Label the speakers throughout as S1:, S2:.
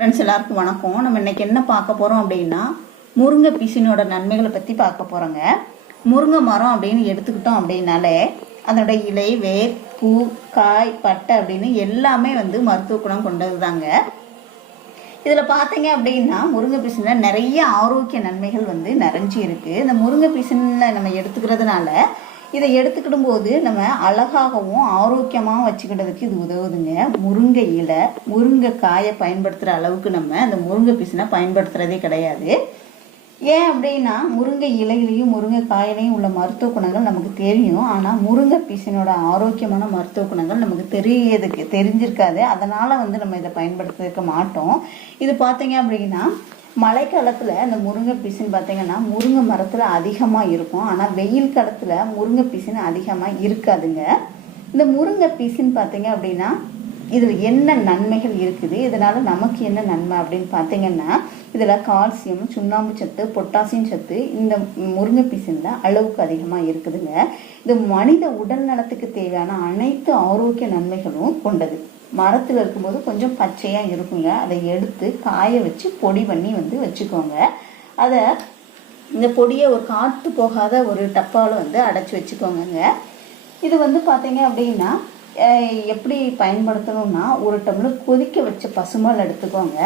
S1: Friends எல்லாருக்கும் வணக்கம். நம்ம இன்னைக்கு என்ன பார்க்க போகிறோம் அப்படின்னா முருங்கை பிசினோட நன்மைகளை பற்றி பார்க்க போகிறோங்க முருங்கை மரம் அப்படின்னு எடுத்துக்கிட்டோம் அப்படின்னாலே அதோட இலை வேர் பூ காய் பட்டை அப்படின்னு எல்லாமே வந்து மருத்துவ குணம் கொண்டது தாங்க இதில் பார்த்தீங்க அப்படின்னா முருங்கை பிசின்ல நிறைய ஆரோக்கிய நன்மைகள் வந்து நிறைஞ்சு இருக்குது இந்த முருங்கை பிசின்ல நம்ம எடுத்துக்கிறதுனால இதை எடுத்துக்கிடும் போது நம்ம அழகாகவும் ஆரோக்கியமாகவும் வச்சுக்கிட்டதுக்கு இது உதவுதுங்க. முருங்கை இலை முருங்கை காயை பயன்படுத்துகிற அளவுக்கு நம்ம அந்த முருங்கை பிசினை பயன்படுத்துகிறதே கிடையாது. ஏன் அப்படின்னா முருங்கை இலையிலையும் முருங்கை காயிலையும் உள்ள மருத்துவ குணங்கள் நமக்கு தெரியும். ஆனால் முருங்கை பீசனோட ஆரோக்கியமான மருத்துவ குணங்கள் நமக்கு தெரியதுக்கு தெரிஞ்சிருக்காது. அதனால் வந்து நம்ம இதை பயன்படுத்திருக்க மாட்டோம். இது பார்த்தீங்க அப்படின்னா மழைக்காலத்தில் இந்த முருங்கை பிசின் பார்த்தீங்கன்னா முருங்கை மரத்தில் அதிகமாக இருக்கும். ஆனால் வெயில் காலத்தில் முருங்கை பிசின் அதிகமாக இருக்காதுங்க. இந்த முருங்கை பிசின் பார்த்தீங்க அப்படின்னா இதில் என்ன நன்மைகள் இருக்குது? இதனால் நமக்கு என்ன நன்மை அப்படின்னு பார்த்தீங்கன்னா இதில் கால்சியம் சுண்ணாம்பு சத்து பொட்டாசியம் சத்து இந்த முருங்கை பிசினில் அளவுக்கு அதிகமாக இருக்குதுங்க. இது மனித உடல் நலத்துக்கு தேவையான அனைத்து ஆரோக்கிய நன்மைகளும் கொண்டது. மரத்தில் இருக்கும்போது கொஞ்சம் பச்சையாக இருக்குங்க. அதை எடுத்து காய வச்சு பொடி பண்ணி வந்து வச்சுக்கோங்க. அதை இந்த பொடியை ஒரு காற்று போகாத ஒரு டப்பாவில் வந்து அடைச்சி வச்சுக்கோங்கங்க. இது வந்து பார்த்தீங்க அப்படின்னா எப்படி பயன்படுத்தணும்னா ஒரு டம்ளர் கொதிக்க வச்ச பசுமால் எடுத்துக்கோங்க.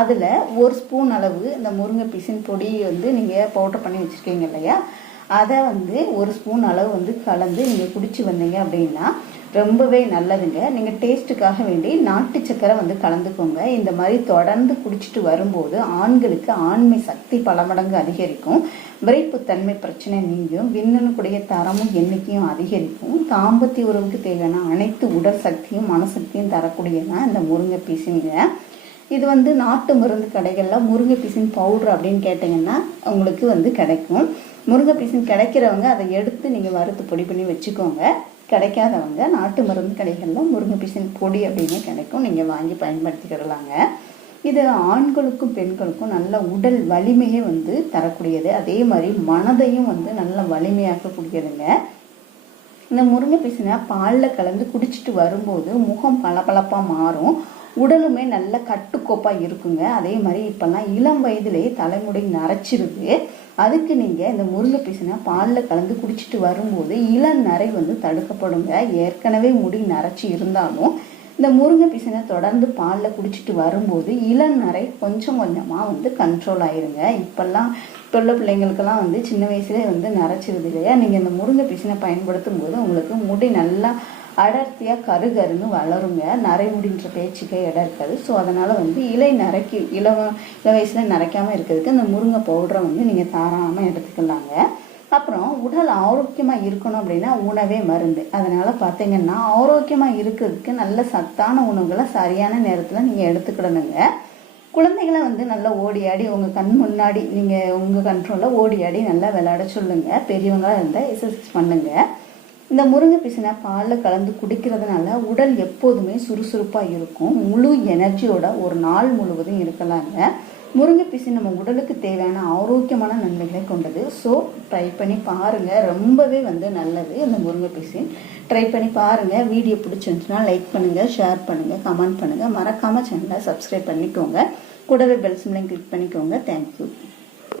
S1: அதில் ஒரு ஸ்பூன் அளவு இந்த முருங்கை பிசின் பொடி வந்து நீங்கள் பவுடர் பண்ணி வச்சுருக்கீங்க இல்லையா? அதை வந்து ஒரு ஸ்பூன் அளவு வந்து கலந்து நீங்கள் குடிச்சு வந்தீங்க அப்படின்னா ரொம்பவே நல்லதுங்க. நீங்கள் டேஸ்ட்டுக்காக வேண்டி நாட்டு சக்கரை வந்து கலந்துக்கோங்க. இந்த மாதிரி தொடர்ந்து குடிச்சிட்டு வரும்போது ஆண்களுக்கு ஆண்மை சக்தி பல மடங்கு அதிகரிக்கும். விரைப்புத்தன்மை பிரச்சனை நீங்கும். விண்ணனுக்குடைய தரமும் எண்ணிக்கையும் அதிகரிக்கும். தாம்பத்திய உறவுக்கு தேவையான அனைத்து உடல் சக்தியும் மனசக்தியும் தரக்கூடியதான் இந்த முருங்கை பீசுங்க. இது வந்து நாட்டு மருந்து கடைகளில் முருங்கை பீசின் பவுடர் அப்படின்னு கேட்டிங்கன்னா உங்களுக்கு வந்து கிடைக்கும். முருங்கை பீசின் கிடைக்கிறவங்க அதை எடுத்து நீங்கள் வறுத்து பொடி பண்ணி வச்சுக்கோங்க. கிடைக்காதவங்க நாட்டு மருந்து கடைகளில் முருங்கை பிசின் பொடி அப்படின்னு கிடைக்கும். நீங்கள் வாங்கி பயன்படுத்திக்கிடலாங்க இது ஆண்களுக்கும் பெண்களுக்கும் நல்ல உடல் வலிமையை வந்து தரக்கூடியது. அதே மாதிரி மனதையும் வந்து நல்ல வலிமையாக்கக்கூடியதுங்க. இந்த முருங்கை பிசினை பாலில் கலந்து குடிச்சிட்டு வரும்போது முகம் பளபளப்பாக மாறும். உடலுமே நல்ல கட்டுக்கோப்பாக இருக்குங்க. அதே மாதிரி இப்போல்லாம் இளம் வயதிலேயே தலைமுடி நரைச்சிருது. அதுக்கு நீங்கள் இந்த முருங்கை பிசினை பாலில் கலந்து குடிச்சிட்டு வரும்போது இளம் நரை வந்து தடுக்கப்படுங்க. ஏற்கனவே முடி நரைச்சி இருந்தாலும் இந்த முருங்கை பிசினை தொடர்ந்து பாலில் குடிச்சிட்டு வரும்போது இளநரை கொஞ்சம் கொஞ்சமாக வந்து கண்ட்ரோல் ஆயிருங்க. இப்போல்லாம் இப்போ உள்ள பிள்ளைங்களுக்கெல்லாம் வந்து சின்ன வயசுலேயே வந்து நரைச்சிருது இல்லையா? நீங்கள் இந்த முருங்கை பிசினை பயன்படுத்தும் போது உங்களுக்கு முடி நல்லா அடர்த்தியாக கருகருன்னு வளருங்க. நரைமுடின்ற பேச்சுக்கே இடம் இருக்காது. ஸோ அதனால் வந்து இலை நரைக்கி இளவ இள வயசில் நரைக்காமல் இருக்கிறதுக்கு அந்த முருங்கை பவுடரை வந்து நீங்கள் தாராளமாக எடுத்துக்கலாங்க. அப்புறம் உடல் ஆரோக்கியமாக இருக்கணும் அப்படின்னா உணவே மருந்து. அதனால் பார்த்தீங்கன்னா ஆரோக்கியமாக இருக்கிறதுக்கு நல்ல சத்தான உணவுகளை சரியான நேரத்தில் நீங்கள் எடுத்துக்கிடணுங்க. குழந்தைகளை வந்து நல்லா ஓடி ஆடி உங்கள் கண் முன்னாடி நீங்கள் உங்கள் கண்ட்ரோலில் ஓடி ஆடி நல்லா விளையாட சொல்லுங்கள் பெரியவங்களாக இருந்தால் எக்ஸசைஸ் பண்ணுங்கள் இந்த முருங்கை பிசினை பாலில் கலந்து குடிக்கிறதுனால உடல் எப்போதுமே சுறுசுறுப்பாக இருக்கும். முழு எனர்ஜியோட ஒரு நாள் முழுவதும் இருக்கலாங்க முருங்கை பிசி நம்ம உடலுக்கு தேவையான ஆரோக்கியமான நன்மைகளை கொண்டது. ஸோ ட்ரை பண்ணி பாருங்கள் ரொம்பவே வந்து நல்லது இந்த முருங்கை பிசி. ட்ரை பண்ணி பாருங்கள் வீடியோ பிடிச்சிருந்துச்சுன்னா லைக் பண்ணுங்கள் ஷேர் பண்ணுங்கள் கமெண்ட் பண்ணுங்கள் மறக்காமல் சேனலை சப்ஸ்கிரைப் பண்ணிக்கோங்க. கூடவே பெல் சிம்லையும் கிளிக் பண்ணிக்கோங்க. Thank you